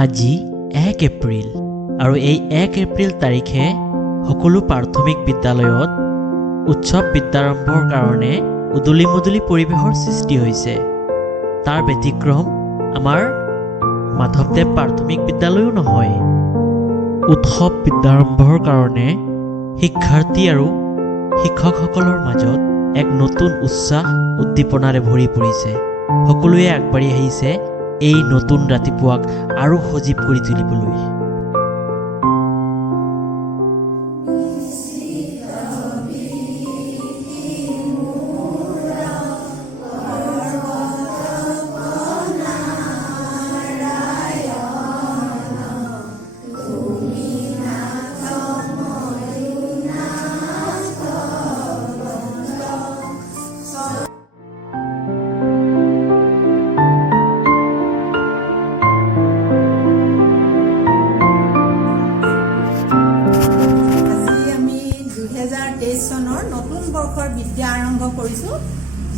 আজি 1 এপ্ৰিল আৰু এই 1 এপ্ৰিল তাৰিখে সকলো প্ৰাথমিক বিদ্যালয়ত উৎসৱ বিদ্যাৰম্ভৰ কাৰণে উদুলি মুদুলি পৰিৱেশৰ সৃষ্টি হৈছে। তাৰ ব্যতিক্ৰম আমাৰ মাধৱদেৱ প্ৰাথমিক বিদ্যালয়ো নহয়। উৎসৱ বিদ্যাৰম্ভৰ কাৰণে শিক্ষাৰ্থী আৰু শিক্ষকসকলৰ মাজত এক নতুন উৎসাহ উদ্দীপনাৰে ভৰি পৰিছে। সকলোৱে আগবাঢ়ি আহিছে এই নতুন ৰাতিপুৱাক আৰু সজীৱ কৰি তুলিবলৈ। চনৰ নতুন বৰ্ষৰ বিদ্যা আৰম্ভ কৰিছোঁ।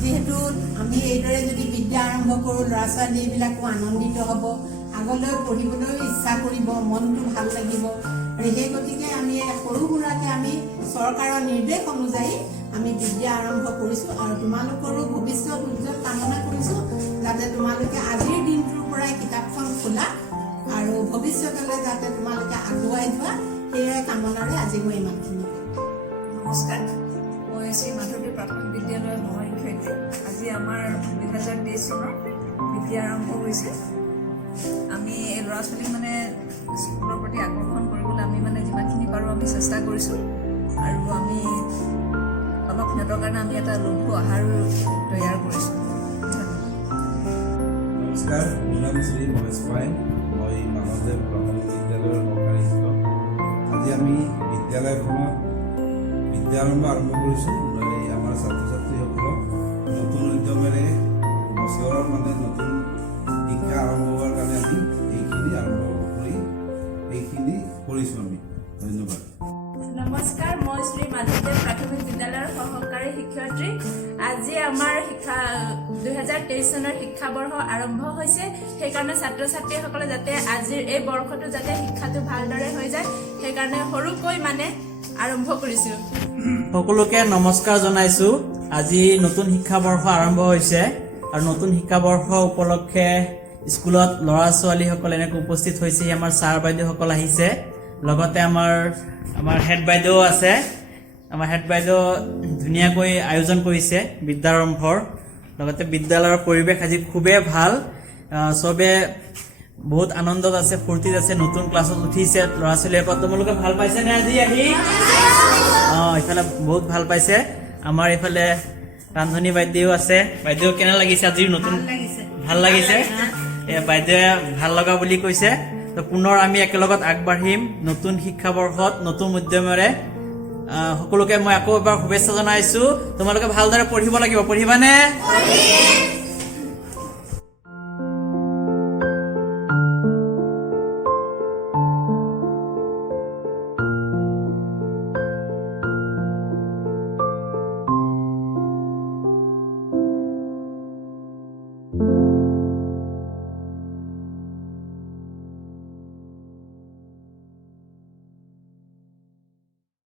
যিহেতু আমি এইদৰে যদি বিদ্যা আৰম্ভ কৰোঁ, ল'ৰা ছোৱালীবিলাকো আনন্দিত হ'ব, আগলৈ পঢ়িবলৈও ইচ্ছা কৰিব, মনটো ভাল লাগিব। আৰু সেই গতিকে আমি সৰু সুৰাকৈ আমি চৰকাৰৰ নিৰ্দেশ অনুযায়ী আমি বিদ্যা আৰম্ভ কৰিছোঁ আৰু তোমালোকৰো ভৱিষ্যত উজ্জ্বল কামনা কৰিছোঁ, যাতে তোমালোকে আজিৰ দিনটোৰ পৰাই কিতাপখন খোলা আৰু ভৱিষ্যতলৈ যাতে তোমালোকে আগুৱাই যোৱা, সেয়াই কামনাৰে আজি মই ইমানখিনি। নমস্কাৰ, মই শ্ৰী মাধৱদেৱ প্ৰাথমিক বিদ্যালয়ৰ সহশিক্ষয়িত্ৰী। আজি আমাৰ 2023 চনৰ বিদ্যা আৰম্ভ হৈছে। আমি এই ল'ৰা ছোৱালীক স্কুলৰ প্ৰতি আকৰ্ষণ কৰিবলৈ আমি যিমানখিনি পাৰোঁ আমি চেষ্টা কৰিছোঁ আৰু আমি অলপ সিহঁতৰ কাৰণে আমি এটা লঘু আহাৰ তৈয়াৰ কৰিছোঁ। নমস্কাৰ, মোৰ নাম শ্ৰী মহেশ পাইন। মই মাধৱদেৱ প্ৰাথমিক বিদ্যালয়ৰ সহকাৰী শিক্ষক। আজি আমি বিদ্যালয়খনত বিদ্যাৰম্ভ আৰম্ভ কৰিছোঁ। আমাৰ ছাত্ৰ ছাত্ৰীসকলক নতুন উদ্যমেৰে বছৰৰ নতুন শিক্ষা আৰম্ভ হোৱাৰ কাৰণে আমি এইখিনি কৰিছোঁ আমি। ধন্যবাদ। নমস্কাৰ, মই শ্ৰী মাধৱদেৱ প্ৰাথমিক বিদ্যালয়ৰ সহকাৰী শিক্ষয়িত্ৰী। আজি আমাৰ 2023 চনৰ শিক্ষাবৰ্ষ আৰম্ভ হৈছে। সেইকাৰণে ছাত্ৰ ছাত্ৰীসকলে যাতে আজিৰ এই বৰ্ষটো যাতে শিক্ষাটো ভালদৰে হৈ যায়, সেইকাৰণে সৰুকৈ আৰম্ভ কৰিছোঁ। সকলোকে নমস্কাৰ জনাইছো। আজি নতুন শিক্ষাবৰ্ষ আৰম্ভ হৈছে আৰু নতুন শিক্ষাবৰ্ষ উপলক্ষে স্কুলত ল'ৰা ছোৱালীসকল এনেকৈ উপস্থিত হৈছে। আমাৰ ছাৰ বাইদেউসকল আহিছে, লগতে আমাৰ হেড বাইদেউ আছে। আমাৰ হেড বাইদেউ ধুনীয়াকৈ আয়োজন কৰিছে বিদ্যাৰম্ভৰ। লগতে বিদ্যালয়ৰ পৰিৱেশ আজি খুবেই ভাল, চবে বহুত আনন্দত আছে, ফূৰ্তিত আছে, নতুন ক্লাছত উঠিছে ল'ৰা ছোৱালীসকল। তোমালোকে ভাল পাইছে নে আজি আহি? এইফালে বহুত ভাল পাইছে। আমাৰ এইফালে ৰান্ধনী বাইদেউ আছে। বাইদেউ কেনে লাগিছে আজি নতুন? ভাল লাগিছে। বাইদেৱে ভাল লগা বুলি কৈছে। তো পুনৰ আমি একেলগত আগবাঢ়িম নতুন শিক্ষাবৰ্ষত নতুন উদ্যমেৰে। সকলোকে মই আকৌ এবাৰ শুভেচ্ছা জনাইছো। তোমালোকে ভালদৰে পঢ়িব লাগিব। পঢ়িবানে?